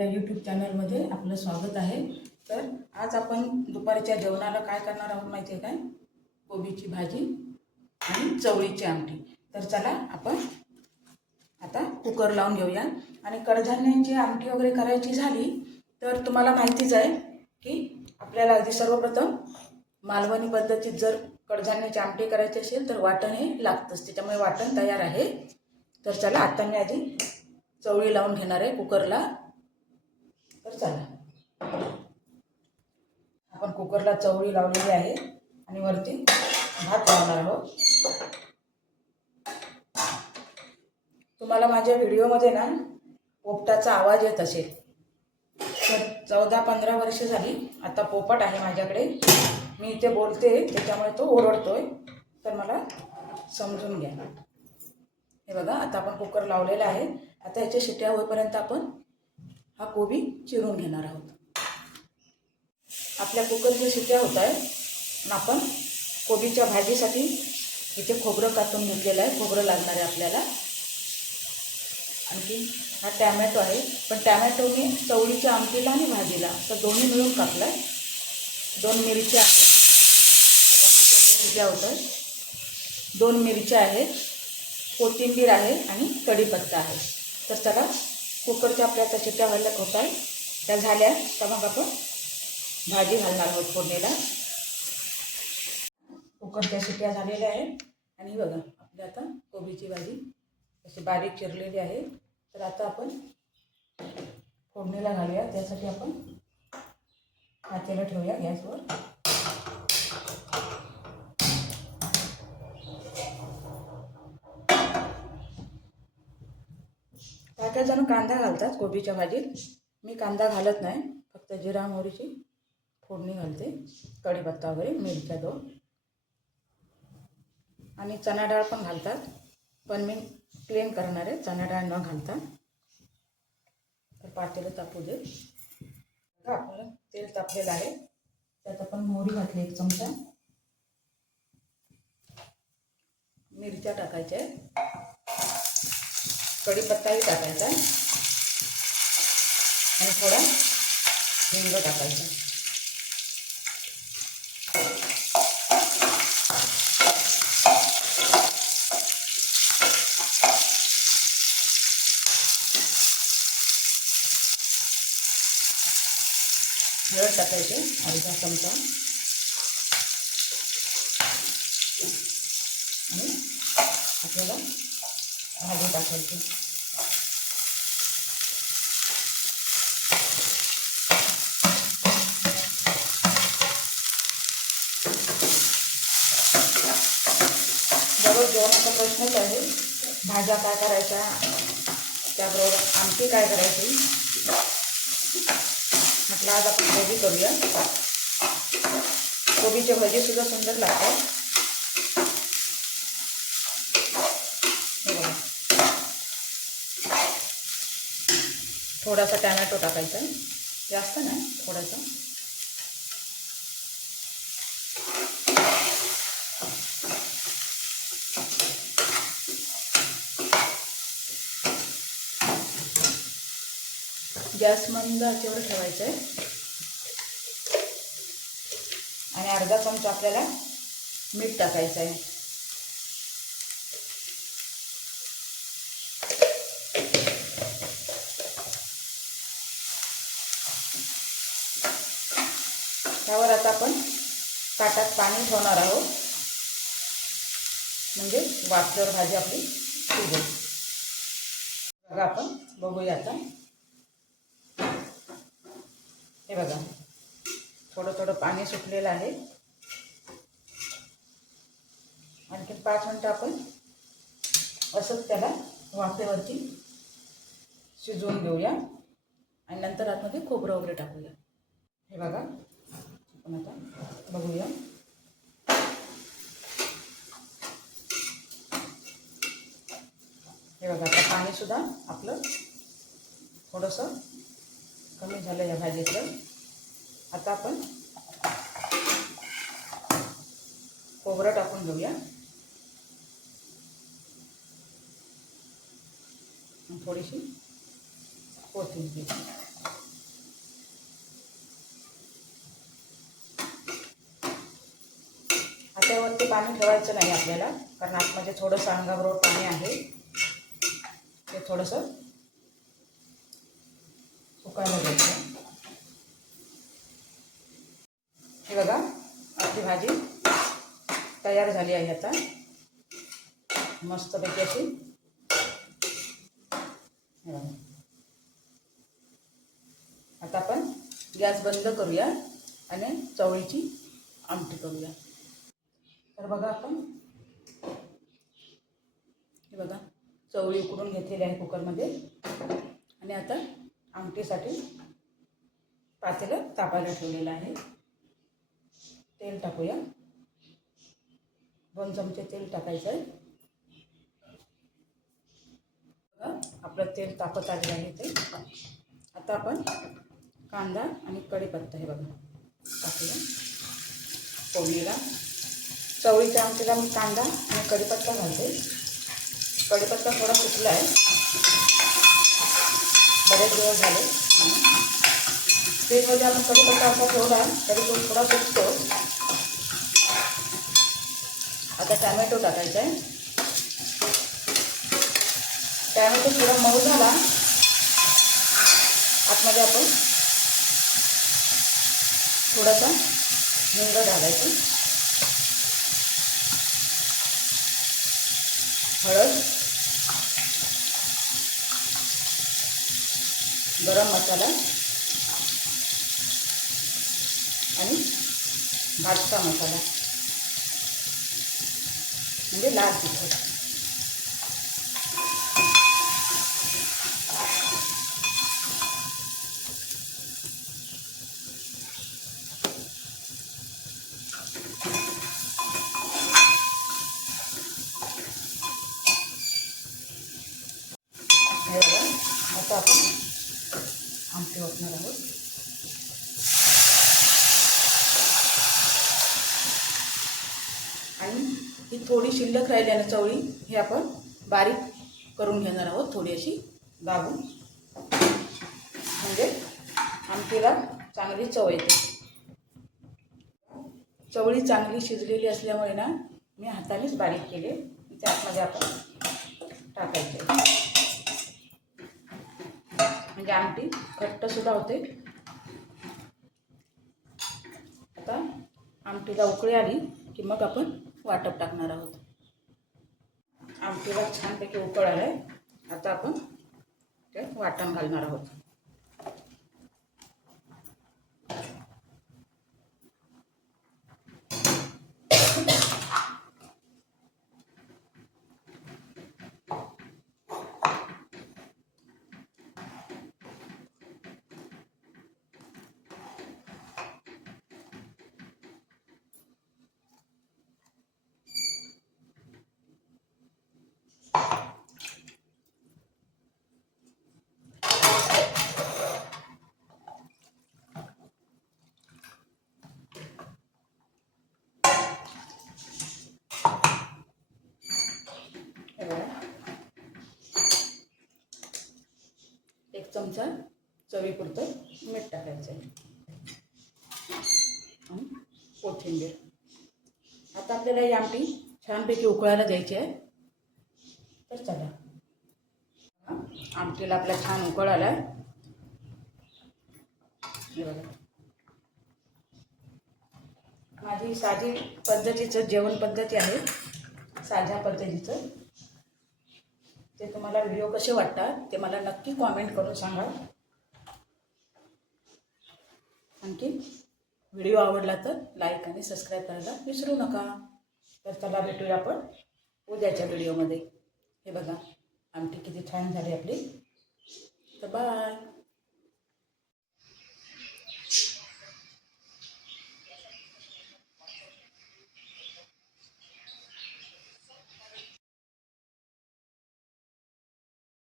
आपल्या यूट्यूब चॅनलमध्ये आपलं स्वागत आहे. तर आज आपण दुपारच्या जेवणाला काय करणार आहोत माहिती आहे काय? कोबीची भाजी आणि चवळीची आमटी. तर चला आपण आता कुकर लावून घेऊया. आणि कडधान्यांची आमटी वगैरे करायची झाली तर तुम्हाला माहितीच आहे की आपल्याला अगदी सर्वप्रथम मालवणी पद्धतीत जर कडधान्याची आमटी करायची असेल तर वाटण हे लागतंच. त्याच्यामुळे वाटण तयार आहे. तर चला आता मी आधी चवळी लावून घेणार आहे कुकरला तर चला आपण कुकरला चवळी लावलेली आहे आणि वरती भात लावणार आहोत. तुम्हाला माझ्या व्हिडिओमध्ये ना पोपटाचा आवाज येत असेल. तर चौदा पंधरा वर्ष झाली आता पोपट आहे माझ्याकडे. मी इथे बोलते त्याच्यामुळे तो ओरडतोय. तर मला समजून घ्या. हे बघा आता आपण कुकर लावलेला आहे. आता याच्या शिट्या होईपर्यंत आपण हा कोबी चिरून घेणार आहोत. आपल्या कुकरच्या सुट्या होत आहे आणि आपण कोबीच्या भाजीसाठी इथे खोबरं कापून घेतलेलं आहे. खोबरं लागणार आहे आपल्याला. आणखी हा टॅमॅटो आहे. पण टॅमॅटो मी चवळीच्या आमटीला आणि भाजीला तर दोन्ही मिळून कापला आहे दोन मिरच्या आहेत मिरच्या होत आहे दोन मिरच्या आहेत. कोथिंबीर आहे आणि कढीपत्ता आहे. तर चला कुकरच्या आपल्या आता शिट्ट्या व्हायला होत आहे त्या झाल्या. तर मग आपण भाजी घालणार आहोत फोडणीला. कुकरच्या शिट्ट्या झालेल्या आहेत. आणि बघा आपली आता कोबीची भाजी अशी बारीक चिरलेली आहे. तर आता आपण फोडणीला घालूया. त्यासाठी आपण हातेला ठेवूया गॅसवर. काय काय जण कांदा घालतात कोबीच्या भाजीत. मी कांदा घालत नाही फक्त जिरा मोहरीची फोडणी घालते कढीपत्ता वगैरे मिरच्या दोन. आणि चणा डाळ पण घालतात पण मी प्लेन करणार आहे चणा डाळ न घालता. तर पातेलं तापू दे. बघा तेल तापलेलं आहे. त्यात आपण मोहरी घातली एक चमचा. मिरच्या टाकायच्या आहेत. कढीपत्ताही टाकायचा आणि थोडा हिंग टाकायचा हळद टाकायचे अर्धा चमचा आणि आपल्याला भाजी टाकायची. दररोज जेवणाचा प्रश्नच आहे भाज्या काय करायच्या? त्याबरोबर आमटी काय करायची? म्हटलं आज आपण कोबी करूया. कोबीचे भाजी सुद्धा सुंदर लागतात हे बघा. थोडासा टॅमॅटो टाकायचा. जास्त नाही थोडासा. गॅस मंद आचेवर ठेवायचं आहे. आणि अर्धा चमचा आपल्याला मीठ टाकायचं आहे. त्यावर आता आपण ताटात पाणी ठेवणार आहोत. म्हणजे वाफल्यावर भाजी आपली शिजेल बघा आपण बघूया आता. हे बघा थोडं थोडं पाणी सुटलेलं आहे. आणखी पाच मिनटं आपण असंच त्याला वाफेवरती शिजवून घेऊया. आणि नंतर आतमध्ये खोबरं वगैरे टाकूया. हे बघा आता बघूया. हे बघा आता पाणीसुद्धा आपलं थोडंसं कमी झालं या भाजीचं आता आपण खोबरं टाकून घेऊया. थोडीशी कोथिंबीर. हातावरती पाणी ठेवायचं नाही आपल्याला कारण आतमध्ये थोडंसं अंगाबरोबर पाणी आहे. ते थोडंसं सुकायला द्यायचं. हे बघा आपली भाजी तयार झाली आहे आता. मस्तपैकी अशी. आता आपण गॅस बंद करूया आणि चवळीची आमटी करूया. तर बघा आपण. हे बघा चवळी उकडून घेतलेली आहे कुकरमध्ये. आणि आता आमटीसाठी पातेलं तापायला ठेवलेलं आहे. तेल टाकूया. दोन चमचे तेल टाकायचं आहे. आपलं तेल तापत आलेलं आहे ते. आता आपण कांदा आणि कढीपत्ता हे बघा टाकूया. फोडणीला. चवळीच्या आमटीला मी कांदा आणि कढीपत्ता घालते. कढीपत्ता थोडा फुटला आहे. बरेच दिवस झाले. फ्रीजमध्ये आपण कढीपत्ता असा ठेवला तरी तो थोडा फुटतो आता टॅमॅटो टाकायचा आहे. टॅमॅटो थोडा मऊ झाला. आतमध्ये आपण थोडासा हिंग घालायचं. हळद गरम मसाला आणि भाजका मसाला. म्हणजे लाल तिखट हे बघा आता आपण आमटी वाटणार आहोत. आणि ही थोडी शिल्लक राहिल्यानं चवळी ही आपण बारीक करून घेणार आहोत थोडी अशी दाबून. म्हणजे आमटीला चांगली चव येते. चवळी चांगली शिजलेली असल्यामुळे ना मी हातानेच बारीक केले. त्यामध्ये आपण टाकायचे. म्हणजे आमटी घट्टसुद्धा होते. आता आमटीला उकळी आली की मग आपण वाटप टाकणार आहोत. आमटीला छानपैकी उकळ आहे आता आपण ते वाटण घालणार आहोत हे बघा. एक चमचा चवीपुरतं मीठ टाकायचं. आहे आणि कोथिंबीर. आता आपल्याला ही आमटी छानपैकी उकळायला द्यायची आहे. तर चला. आमटीला आपला छान उकळ आला आहे माझी साधी पद्धतीचं जेवण पद्धती आहे. साध्या पद्धतीचं. ते तुम्हाला व्हिडिओ कसे वाटतात ते मला नक्की कॉमेंट करून सांगा. आणखी व्हिडिओ आवडला तर लाईक आणि सबस्क्राईब करायला विसरू नका. तर चला भेटूया आपण उद्याच्या व्हिडिओमध्ये हे बघा आमटी किती छान झाली आपली. तर बाय